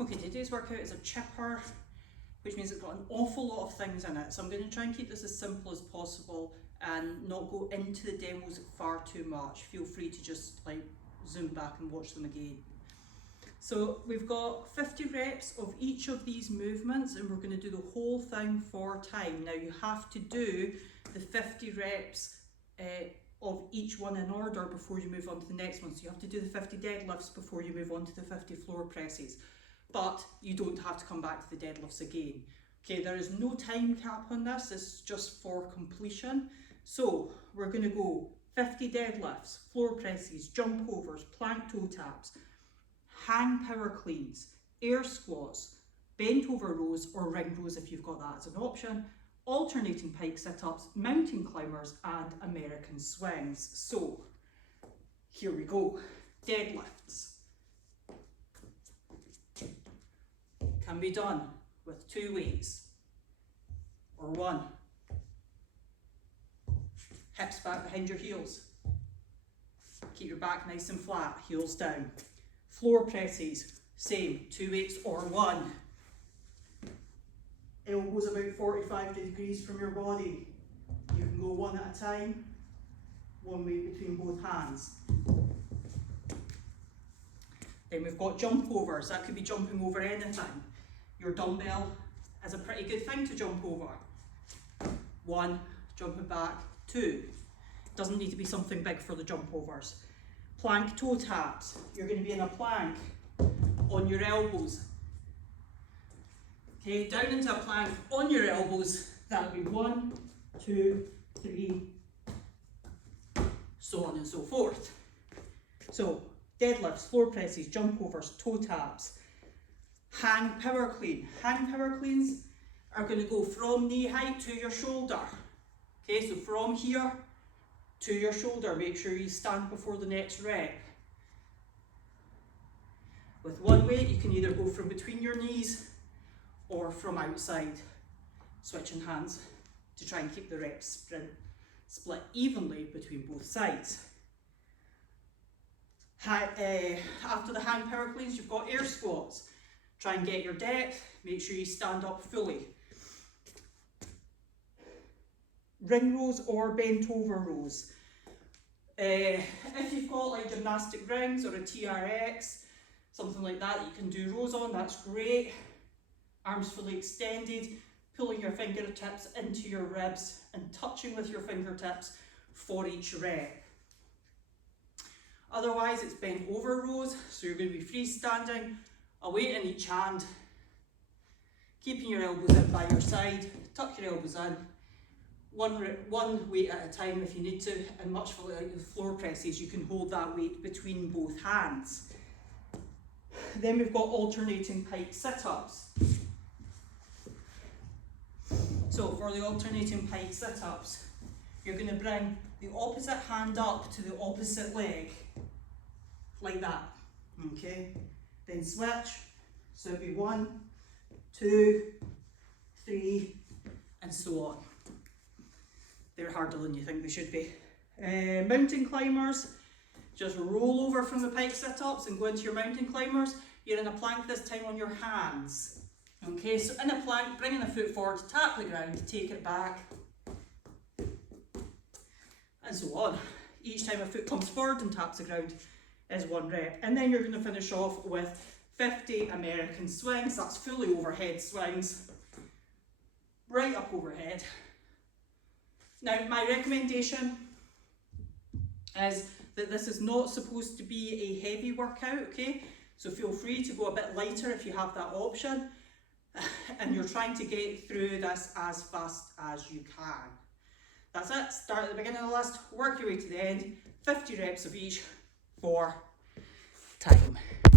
Okay, today's workout is a chipper, which means it's got an awful lot of things in it. So I'm going to try and keep this as simple as possible and not go into the demos far too much. Feel free to just like zoom back and watch them again. So we've got 50 reps of each of these movements and we're going to do the whole thing for time. Now you have to do the 50 reps of each one in order before you move on to the next one. So you have to do the 50 deadlifts before you move on to the 50 floor presses. But you don't have to come back to the deadlifts again. Okay, there is no time cap on this, this is just for completion. So we're going to go 50 deadlifts, floor presses, jump overs, plank toe taps, hang power cleans, air squats, bent over rows or ring rows if you've got that as an option, alternating pike sit-ups, mountain climbers and American swings. So here we go, deadlifts. Can be done with 2 weights or 1. Hips back behind your heels. Keep your back nice and flat, heels down. Floor presses, same, 2 weights or 1. Elbows about 45 degrees from your body. You can go 1 at a time, 1 weight between both hands. Then we've got jump overs, that could be jumping over anything. Your dumbbell is a pretty good thing to jump over. 1, jumping back, 2. Doesn't need to be something big for the jump overs. Plank toe taps, you're going to be in a plank on your elbows. Okay, down into a plank on your elbows, that'll be 1, 2, 3, so on and so forth. So, deadlifts, floor presses, jump overs, toe taps. Hang power clean. Hang power cleans are going to go from knee height to your shoulder. Okay, so from here to your shoulder, make sure you stand before the next rep. With 1 weight, you can either go from between your knees or from outside, switching hands to try and keep the reps split evenly between both sides. After the hang power cleans, you've got air squats. Try and get your depth, make sure you stand up fully. Ring rows or bent over rows. If you've got like gymnastic rings or a TRX, something like that you can do rows on, that's great. Arms fully extended, pulling your fingertips into your ribs and touching with your fingertips for each rep. Otherwise it's bent over rows, so you're going to be freestanding, a weight in each hand, keeping your elbows in by your side, tuck your elbows in, one weight at a time if you need to, and much like the floor presses, you can hold that weight between both hands. Then we've got alternating pike sit-ups. So for the alternating pike sit-ups, you're going to bring the opposite hand up to the opposite leg, like that, okay? Then switch, so it'll be 1, 2, 3, and so on. They're harder than you think they should be. Mountain climbers, just roll over from the pike sit-ups and go into your mountain climbers. You're in a plank this time on your hands. Okay, so in a plank, bringing the foot forward, tap the ground, take it back, and so on. Each time a foot comes forward and taps the ground is 1 rep. And then you're going to finish off with 50 American swings. That's fully overhead swings, right up overhead. Now, my recommendation is that this is not supposed to be a heavy workout, okay? So feel free to go a bit lighter if you have that option. And you're trying to get through this as fast as you can. That's it. Start at the beginning of the list, work your way to the end, 50 reps of each for time.